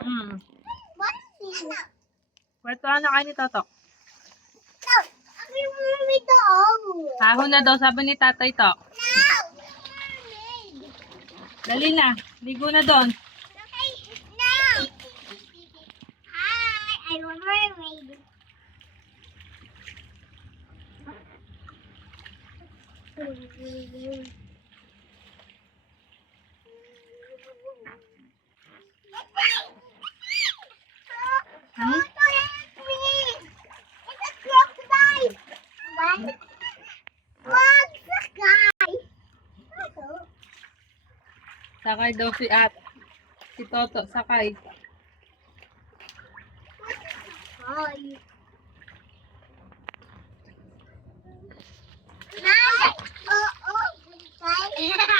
What is it? Pwesto na kain ni Totok. No, I'm with the owl. Ahon na daw, sabi ni tatay to. No, mermaid. Dali na, ligo na doon. Okay, no. Hi, I'm a mermaid. Hmm? It's a crocodile. What? Crocodile. Sakay daw si Toto, sakay. Hi. Mom. Oh, oh.